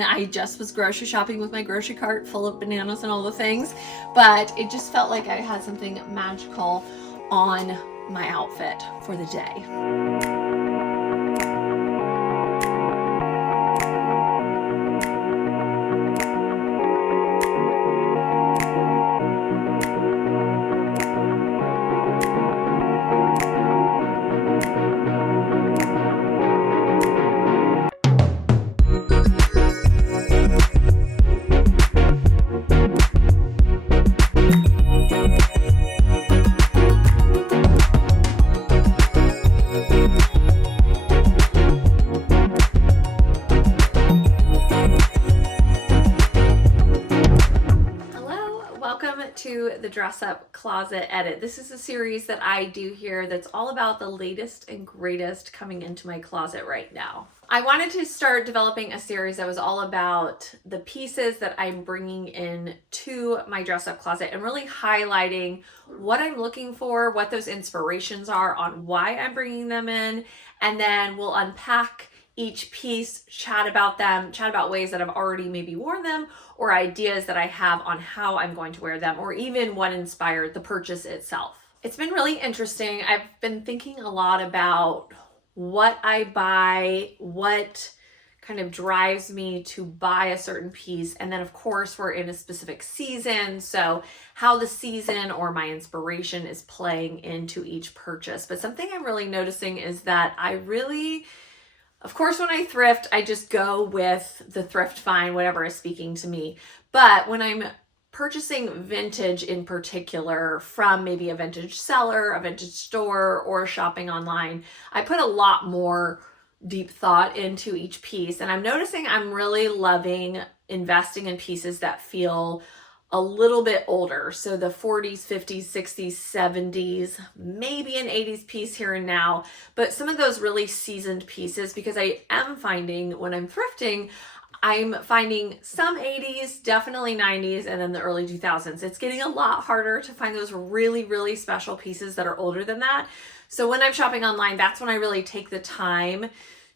I just was grocery shopping with my grocery cart full of bananas and all the things, but it just felt like I had something magical on my outfit for the day. To the Dress Up Closet Edit. This is a series that I do here that's all about the latest and greatest coming into my closet right now. I wanted to start developing a series that was all about the pieces that I'm bringing in to my dress up closet and really highlighting what I'm looking for, what those inspirations are, on why I'm bringing them in, and then we'll unpack each piece, chat about them, chat about ways that I've already maybe worn them, or ideas that I have on how I'm going to wear them, or even what inspired the purchase itself. It's been really interesting. I've been thinking a lot about what I buy, what kind of drives me to buy a certain piece. And then of course we're in a specific season, so how the season or my inspiration is playing into each purchase. But something I'm really noticing is that of course, when I thrift, I just go with the thrift find, whatever is speaking to me. But when I'm purchasing vintage in particular from maybe a vintage seller, a vintage store, or shopping online, I put a lot more deep thought into each piece. And I'm noticing I'm really loving investing in pieces that feel a little bit older. So the 40s, 50s, 60s, 70s, maybe an 80s piece here and now, but some of those really seasoned pieces, because I am finding when I'm thrifting, I'm finding some 80s, definitely 90s, and then the early 2000s. It's getting a lot harder to find those really, really special pieces that are older than that. So when I'm shopping online, that's when I really take the time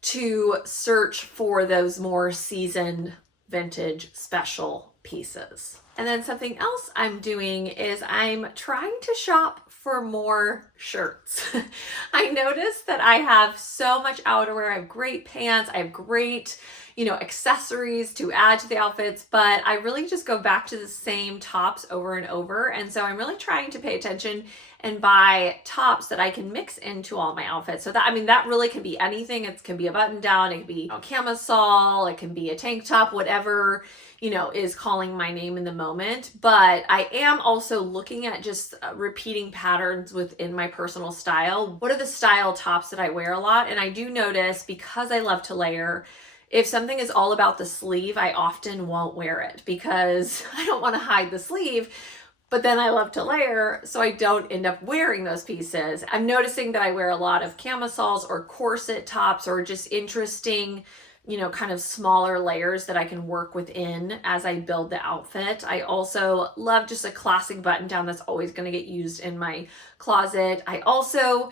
to search for those more seasoned, vintage, special pieces. And then something else I'm doing is I'm trying to shop for more shirts. I noticed that I have so much outerwear. I have great pants. I have great, accessories to add to the outfits, but I really just go back to the same tops over and over. And so I'm really trying to pay attention and buy tops that I can mix into all my outfits. So that really can be anything. It can be a button down, it can be a camisole, it can be a tank top, whatever is calling my name in the moment. But I am also looking at just repeating patterns within my personal style. What are the style tops that I wear a lot? And I do notice, because I love to layer, if something is all about the sleeve, I often won't wear it because I don't want to hide the sleeve. But then I love to layer, so I don't end up wearing those pieces. I'm noticing that I wear a lot of camisoles or corset tops, or just interesting, kind of smaller layers that I can work within as I build the outfit. I also love just a classic button down that's always going to get used in my closet. I also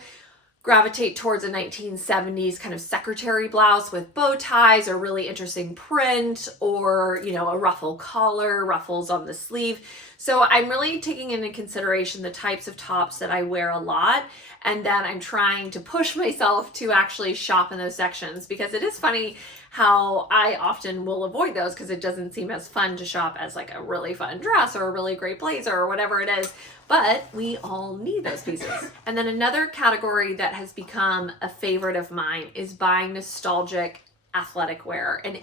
gravitate towards a 1970s kind of secretary blouse with bow ties or really interesting print, or, a ruffle collar, ruffles on the sleeve. So I'm really taking into consideration the types of tops that I wear a lot. And then I'm trying to push myself to actually shop in those sections, because it is funny how I often will avoid those because it doesn't seem as fun to shop as like a really fun dress or a really great blazer or whatever it is. But we all need those pieces. And then another category that has become a favorite of mine is buying nostalgic athletic wear. And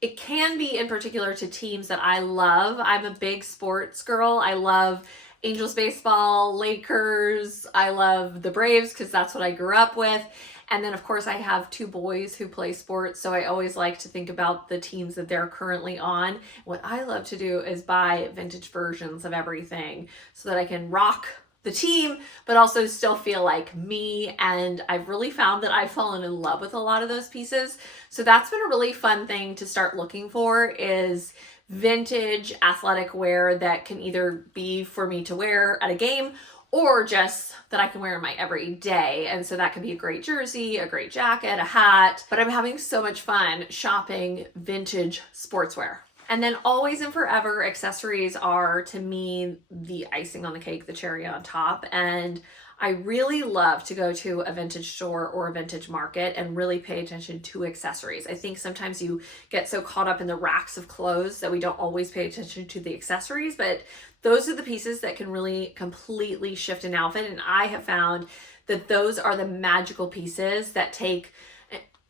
it can be in particular to teams that I love. I'm a big sports girl. I love Angels baseball, Lakers. I love the Braves because that's what I grew up with. And then of course I have two boys who play sports, so I always like to think about the teams that they're currently on. What I love to do is buy vintage versions of everything so that I can rock the team, but also still feel like me. And I've really found that I've fallen in love with a lot of those pieces. So that's been a really fun thing to start looking for, is vintage athletic wear that can either be for me to wear at a game or just that I can wear in my everyday. And so that could be a great jersey, a great jacket, a hat. But I'm having so much fun shopping vintage sportswear. And then always and forever, accessories are, to me, the icing on the cake, the cherry on top. And I really love to go to a vintage store or a vintage market and really pay attention to accessories. I think sometimes you get so caught up in the racks of clothes that we don't always pay attention to the accessories, but those are the pieces that can really completely shift an outfit. And I have found that those are the magical pieces that take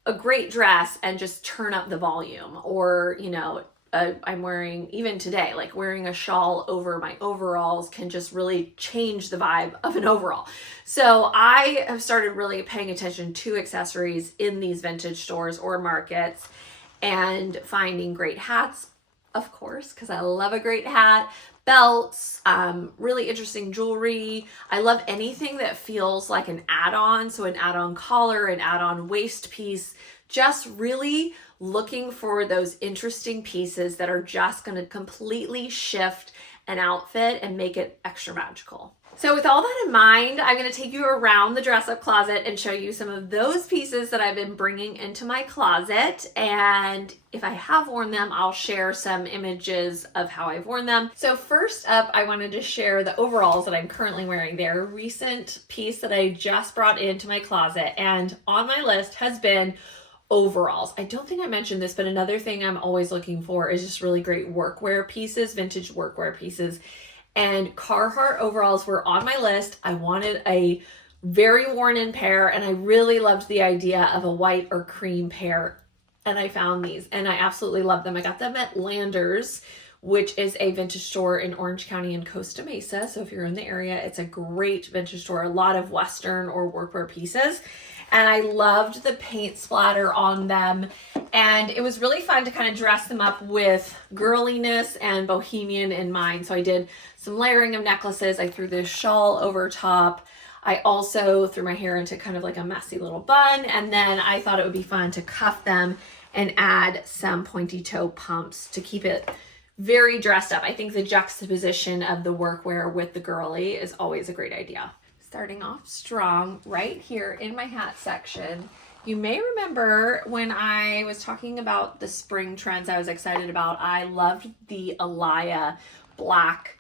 a great dress and just turn up the volume. Or, you know, I'm wearing, even today, like wearing a shawl over my overalls can just really change the vibe of an overall. So I have started really paying attention to accessories in these vintage stores or markets, and finding great hats, of course, because I love a great hat, belts, really interesting jewelry. I love anything that feels like an add-on. So an add-on collar, an add-on waist piece, just really looking for those interesting pieces that are just going to completely shift an outfit and make it extra magical. So with all that in mind, I'm going to take you around the dress up closet and show you some of those pieces that I've been bringing into my closet. And if I have worn them, I'll share some images of how I've worn them. So first up, I wanted to share the overalls that I'm currently wearing. They're a recent piece that I just brought into my closet, and on my list has been overalls. I don't think I mentioned this, but another thing I'm always looking for is just really great workwear pieces, vintage workwear pieces. And Carhartt overalls were on my list. I wanted a very worn in pair, and I really loved the idea of a white or cream pair. And I found these and I absolutely love them. I got them at Landers, which is a vintage store in Orange County and Costa Mesa. So if you're in the area, it's a great vintage store, a lot of Western or workwear pieces. And I loved the paint splatter on them. And it was really fun to kind of dress them up with girliness and bohemian in mind. So I did some layering of necklaces. I threw this shawl over top. I also threw my hair into kind of like a messy little bun. And then I thought it would be fun to cuff them and add some pointy toe pumps to keep it very dressed up. I think the juxtaposition of the workwear with the girly is always a great idea. Starting off strong right here in my hat section. You may remember when I was talking about the spring trends I was excited about, I loved the Alaya black,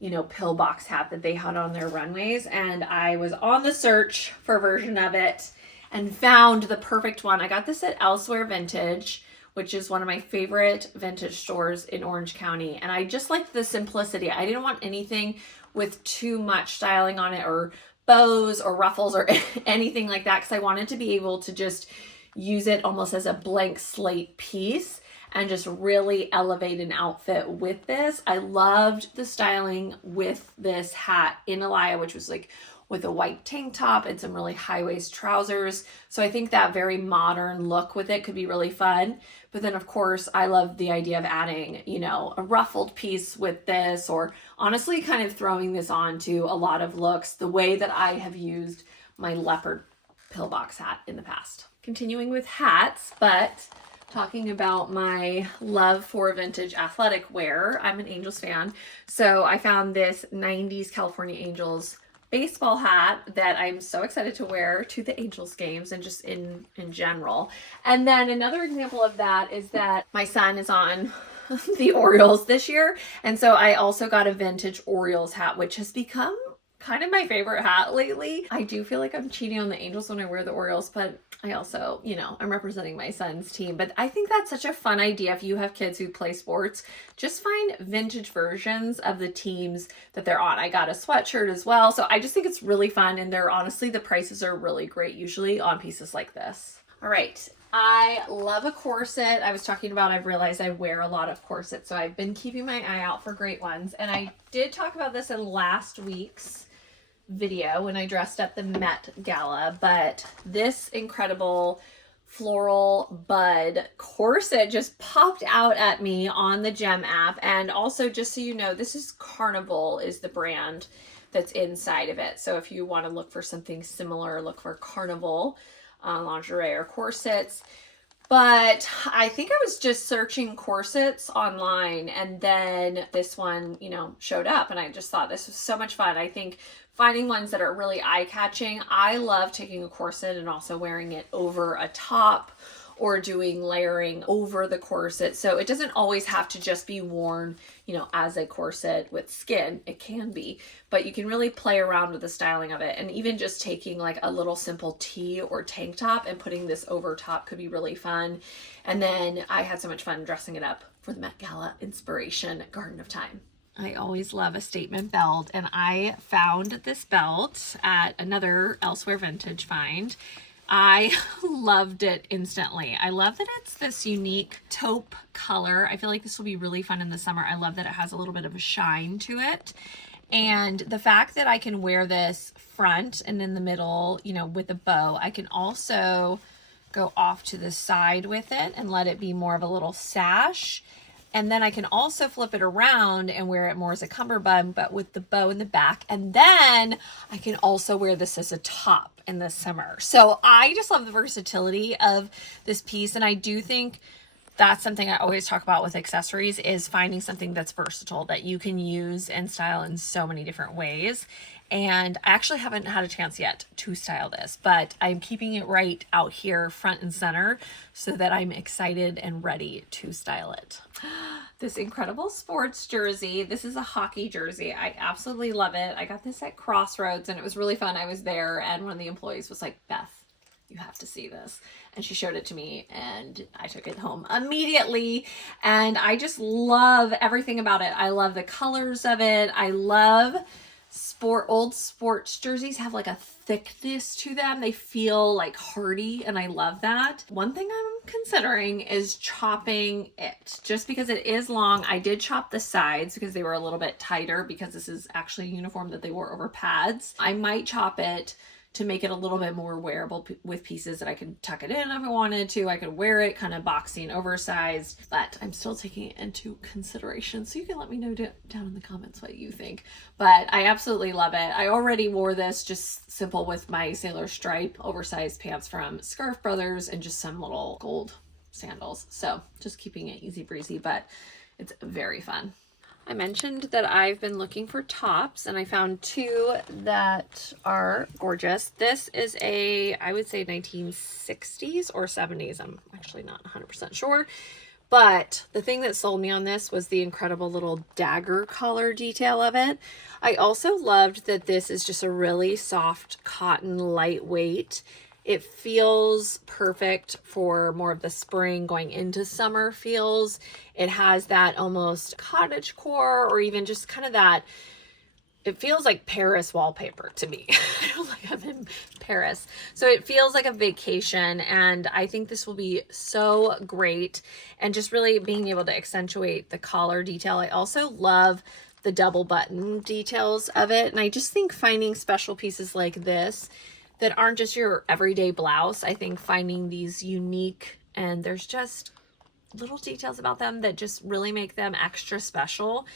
you know, pillbox hat that they had on their runways. And I was on the search for a version of it and found the perfect one. I got this at Elsewhere Vintage, which is one of my favorite vintage stores in Orange County. And I just liked the simplicity. I didn't want anything with too much styling on it, or bows or ruffles or anything like that, because I wanted to be able to just use it almost as a blank slate piece and just really elevate an outfit with this. I loved the styling with this hat in Alaya, which was like with a white tank top and some really high-waist trousers. So I think that very modern look with it could be really fun. But then of course, I love the idea of adding, you know, a ruffled piece with this, or honestly kind of throwing this on to a lot of looks the way that I have used my leopard pillbox hat in the past. Continuing with hats, but talking about my love for vintage athletic wear. I'm an Angels fan. So I found this 90s California Angels baseball hat that I'm so excited to wear to the Angels games and just in general. And then another example of that is that my son is on the Orioles this year. And so I also got a vintage Orioles hat, which has become kind of my favorite hat lately. I do feel like I'm cheating on the Angels when I wear the Orioles, but I also, you know, I'm representing my son's team. But I think that's such a fun idea. If you have kids who play sports, just find vintage versions of the teams that they're on. I got a sweatshirt as well. So I just think it's really fun. And they're honestly, the prices are really great usually on pieces like this. All right. I love a corset. I was talking about, I've realized I wear a lot of corsets, so I've been keeping my eye out for great ones. And I did talk about this in last week's video when I dressed up the Met Gala, but this incredible floral bud corset just popped out at me on the Gem app. And also, just so you know, this is Carnival is the brand that's inside of it. So if you want to look for something similar, look for Carnival lingerie or corsets. But I think I was just searching corsets online, and then this one, you know, showed up, and I just thought this was so much fun. I think finding ones that are really eye-catching. I love taking a corset and also wearing it over a top or doing layering over the corset. So it doesn't always have to just be worn, you know, as a corset with skin. It can be, but you can really play around with the styling of it. And even just taking like a little simple tee or tank top and putting this over top could be really fun. And then I had so much fun dressing it up for the Met Gala inspiration Garden of Time. I always love a statement belt, and I found this belt at another Elsewhere Vintage find. I loved it instantly. I love that it's this unique taupe color. I feel like this will be really fun in the summer. I love that it has a little bit of a shine to it. And the fact that I can wear this front and in the middle, you know, with a bow. I can also go off to the side with it and let it be more of a little sash. And then I can also flip it around and wear it more as a cummerbund, but with the bow in the back. And then I can also wear this as a top in the summer. So I just love the versatility of this piece. And I do think that's something I always talk about with accessories, is finding something that's versatile that you can use and style in so many different ways. And I actually haven't had a chance yet to style this, but I'm keeping it right out here front and center so that I'm excited and ready to style it. This incredible sports jersey. This is a hockey jersey. I absolutely love it. I got this at Crossroads and it was really fun. I was there and one of the employees was like, Beth, you have to see this. And she showed it to me and I took it home immediately. And I just love everything about it. I love the colors of it. I love old sports jerseys have like a thickness to them. They feel like hardy and I love that. One thing I'm considering is chopping it, just because it is long. I did chop the sides because they were a little bit tighter, because this is actually a uniform that they wore over pads. I might chop it to make it a little bit more wearable with pieces that I could tuck it in if I wanted to. I could wear it kind of boxy and oversized, but I'm still taking it into consideration. So you can let me know down in the comments what you think. But I absolutely love it. I already wore this just simple with my sailor stripe oversized pants from Scarf Brothers and just some little gold sandals. So just keeping it easy breezy, but it's very fun. I mentioned that I've been looking for tops and I found two that are gorgeous. This is I would say 1960s or 70s. I'm actually not 100% sure. But the thing that sold me on this was the incredible little dagger collar detail of it. I also loved that this is just a really soft cotton, lightweight. It feels perfect for more of the spring going into summer feels. It has that almost cottagecore, or even just kind of that, it feels like Paris wallpaper to me. I feel like I'm in Paris. So it feels like a vacation, and I think this will be so great. And just really being able to accentuate the collar detail. I also love the double button details of it. And I just think finding special pieces like this that aren't just your everyday blouse. I think finding these unique, and there's just little details about them that just really make them extra special.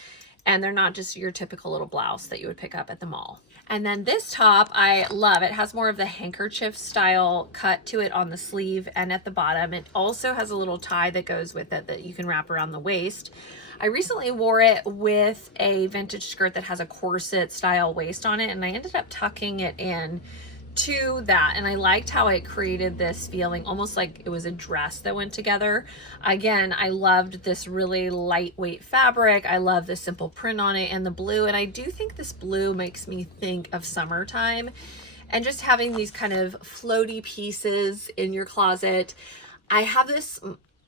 And they're not just your typical little blouse that you would pick up at the mall. And then this top, I love. It has more of the handkerchief style cut to it on the sleeve and at the bottom. It also has a little tie that goes with it that you can wrap around the waist. I recently wore it with a vintage skirt that has a corset style waist on it, and I ended up tucking it in to that, and I liked how it created this feeling almost like it was a dress that went together. Again, I loved this really lightweight fabric. I love the simple print on it and the blue, and I do think this blue makes me think of summertime, and just having these kind of floaty pieces in your closet. I have this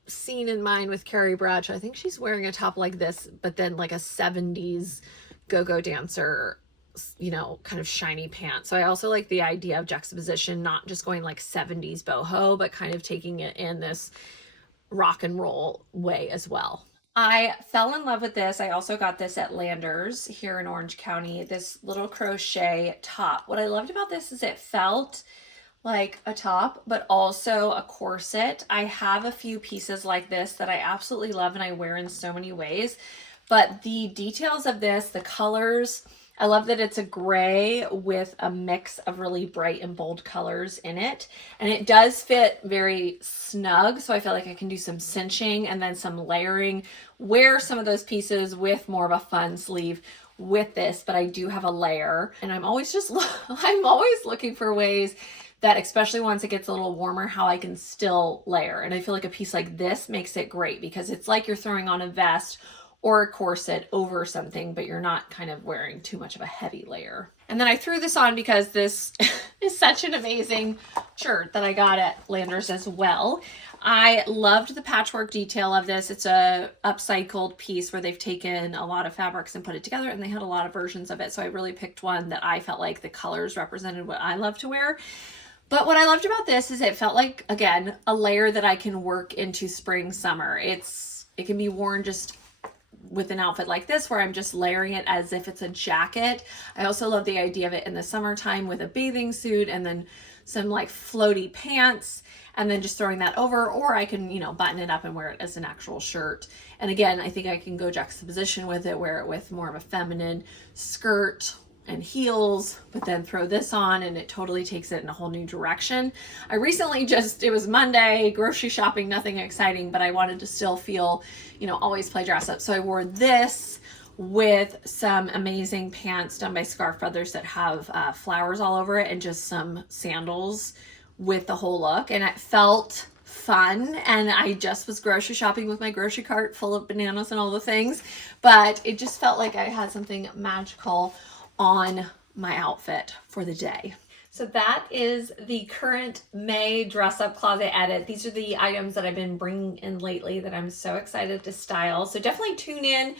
scene in mind with Carrie Bradshaw. I think she's wearing a top like this, but then like a 70s go-go dancer, you know, kind of shiny pants. So I also like the idea of juxtaposition, not just going like 70s boho, but kind of taking it in this rock and roll way as well. I fell in love with this. I also got this at Landers here in Orange County, this little crochet top. What I loved about this is it felt like a top, but also a corset. I have a few pieces like this that I absolutely love and I wear in so many ways, but the details of this, the colors, I love that it's a gray with a mix of really bright and bold colors in it. And it does fit very snug, so I feel like I can do some cinching and then some layering, wear some of those pieces with more of a fun sleeve with this, but I do have a layer. And I'm always looking for ways that, especially once it gets a little warmer, how I can still layer. And I feel like a piece like this makes it great because it's like you're throwing on a vest or a corset over something, but you're not kind of wearing too much of a heavy layer. And then I threw this on because this is such an amazing shirt that I got at Landers as well. I loved the patchwork detail of this. It's a upcycled piece where they've taken a lot of fabrics and put it together, and they had a lot of versions of it. So I really picked one that I felt like the colors represented what I love to wear. But what I loved about this is it felt like, again, a layer that I can work into spring, summer. It can be worn just with an outfit like this where I'm just layering it as if it's a jacket. I also love the idea of it in the summertime with a bathing suit and then some like floaty pants and then just throwing that over, or I can, you know, button it up and wear it as an actual shirt. And again, I think I can go juxtaposition with it, wear it with more of a feminine skirt and heels, but then throw this on and it totally takes it in a whole new direction. I recently it was Monday, grocery shopping, nothing exciting, but I wanted to still feel, you know, always play dress up. So I wore this with some amazing pants done by Scarf Brothers that have flowers all over it and just some sandals with the whole look. And it felt fun, and I just was grocery shopping with my grocery cart full of bananas and all the things, but it just felt like I had something magical on my outfit for the day. So that is the current May dress up closet edit. These are the items that I've been bringing in lately that I'm so excited to style. So definitely tune in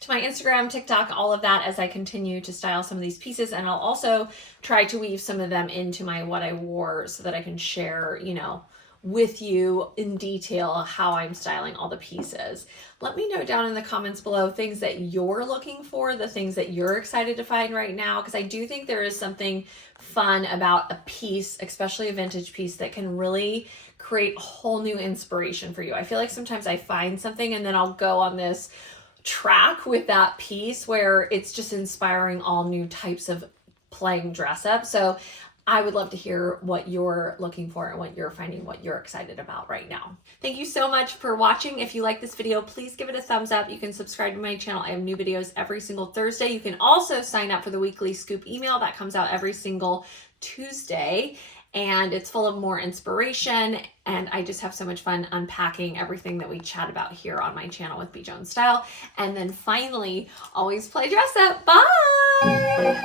to my Instagram, TikTok, all of that as I continue to style some of these pieces. And I'll also try to weave some of them into my what I wore so that I can share, you know, with you in detail how I'm styling all the pieces. Let me know down in the comments below things that you're looking for, the things that you're excited to find right now, because I do think there is something fun about a piece, especially a vintage piece, that can really create a whole new inspiration for you. I feel like sometimes I find something and then I'll go on this track with that piece where it's just inspiring all new types of playing dress up. So I would love to hear what you're looking for and what you're finding, what you're excited about right now. Thank you so much for watching. If you like this video, please give it a thumbs up. You can subscribe to my channel. I have new videos every single Thursday. You can also sign up for the weekly scoop email that comes out every single Tuesday. And it's full of more inspiration. And I just have so much fun unpacking everything that we chat about here on my channel with BJONESSTYLE. And then finally, always play dress up. Bye!